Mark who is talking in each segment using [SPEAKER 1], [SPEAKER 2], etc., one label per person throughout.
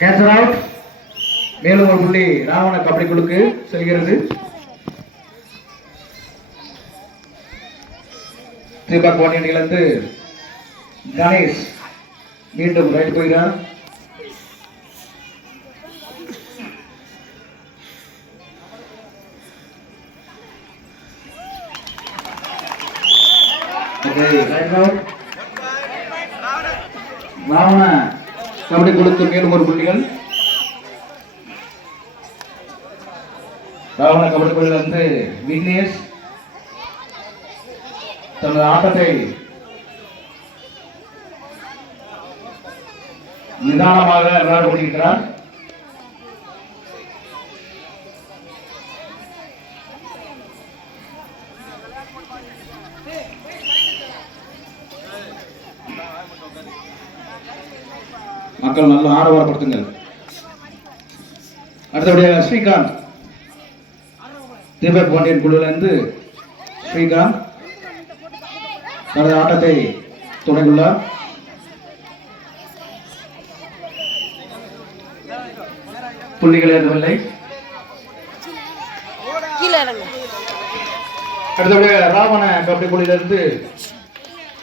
[SPEAKER 1] Cancer out மேலும் ஒரு புள்ளி ராவண கபடி குழுக்கு செல்கிறது தீபக் இழந்து கணேஷ் மீண்டும் ரைட் போகிறார் Okay, right ராவண கபடி கொடுத்து மேலும் ஒரு புள்ளிகள் ராவண கபடி பள்ளியில் வந்து விக்னேஷ் தனது ஆட்டத்தை நிதானமாக விளையாட கொண்டிருக்கிறார். மக்கள் நல்ல ஆரவாரப்படுத்துங்கள். அடுத்தபடியாக ஸ்ரீகாந்த். தீபக் பாண்டியன் குழுவிலிருந்து ஸ்ரீகாந்த் தனது ஆட்டத்தை தொடங்கியுள்ளார். புள்ளிகள்
[SPEAKER 2] இறங்க
[SPEAKER 1] அடுத்தபடியாக ராவண கபடி குழுவிலிருந்து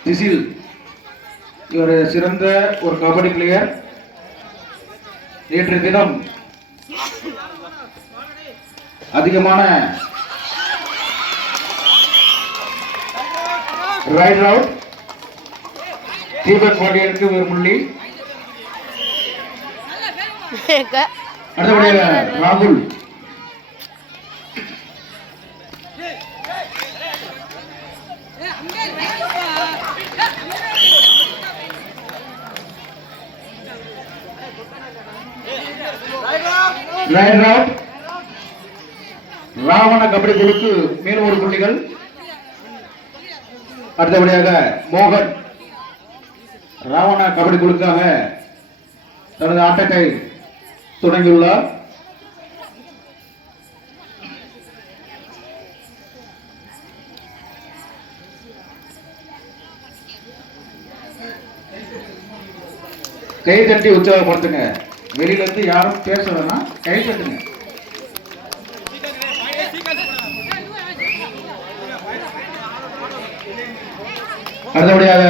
[SPEAKER 1] திசில். இவர் சிறந்த ஒரு கபடி பிளேயர் நேற்று தினம் அதிகமான ரைட் அவுட் தீபக் பாண்டியனுக்கு ஒரு புள்ளி அடுத்தபடியாக ராகுல். ஜெயராம் ராவண கபடி குழுக்கு மேலும் ஒரு புள்ளிகள் அடுத்தபடியாக மோகன் ராவண கபடி குழுக்காக தனது ஆட்டத்தை தொடங்கியுள்ளார். கை தட்டி உற்சாகப்படுத்துங்க. வெளியில இருந்து யாரும் பேச வேணாம். கை தட்டுங்க. அடுத்தபடியாக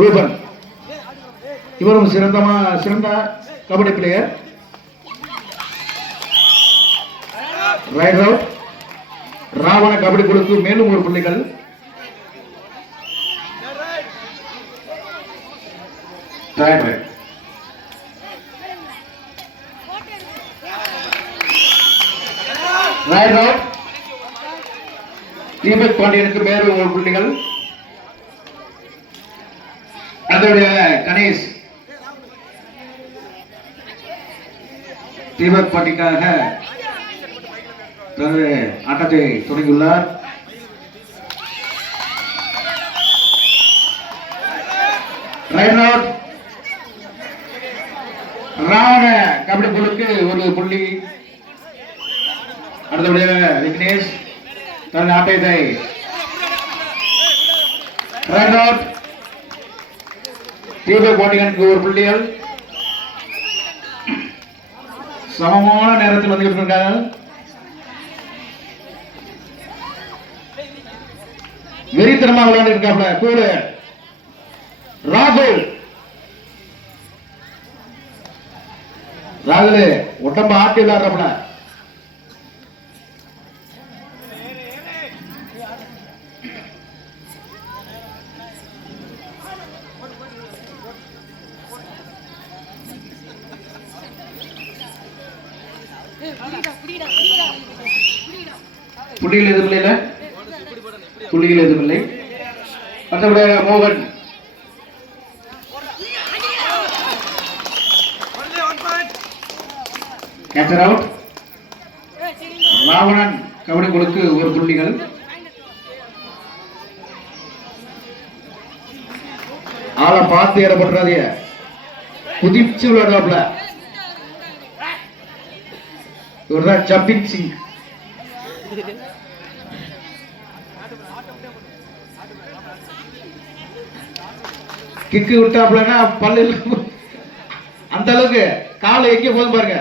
[SPEAKER 1] ரூபன். இவரும் சிறந்தமா சிறந்த kabaddi player right out Ravana kabaddi கொடுத்து மேலும் ஒரு புள்ளிகள். ரைட் ரைட் ரைட் தீபக் பாண்டியனுக்கு மேலும் ஒரு புள்ளிகள் அதோடைய கணேஷ். தீபக் பாண்டிக்காக தனது ஆட்டத்தை தொடங்கியுள்ளார். ராவண கபடி பொருளுக்கு ஒரு புள்ளி அடுத்தபடியாக விக்னேஷ் தனது ஆட்டத்தை ரைட் அவுட். தீபக் பாண்டியனுக்கு ஒரு புள்ளிகள். சமமான நேரத்தில் வந்துகிட்டு இருக்காங்க வெறித்தனமாக விளையாண்டு இருக்காப்ல கூடு. ராகுல். ராகுல் உடம்ப ஆட்டி விளையாடுறப்பட புள்ளிகள் எதுவும் இல்லைல்ல? புள்ளிகள் எதுவும் இல்லை. மற்றபடி மோகன். கேப்சர் அவுட் ராவணன் கபடி கொடுக்கு ஒரு புள்ளிகள். ஆளை பார்த்து ஏற ஏறப்படுறாதீங்க குதிச்சு விளையாடுவாப்ல இவர்தான் ஜம்பிங் சிங் கிக்கு விட்டாப்லன்னா பல்லு அந்த அளவுக்கு காலை எங்க போதும் பாருங்க.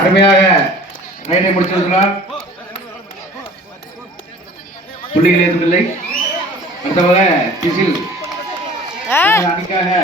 [SPEAKER 1] அருமையாக நைனை முடிச்சிருக்கிறார். புள்ளிகள் இல்லை? அடுத்தவங்க கிசில். அணிக்காக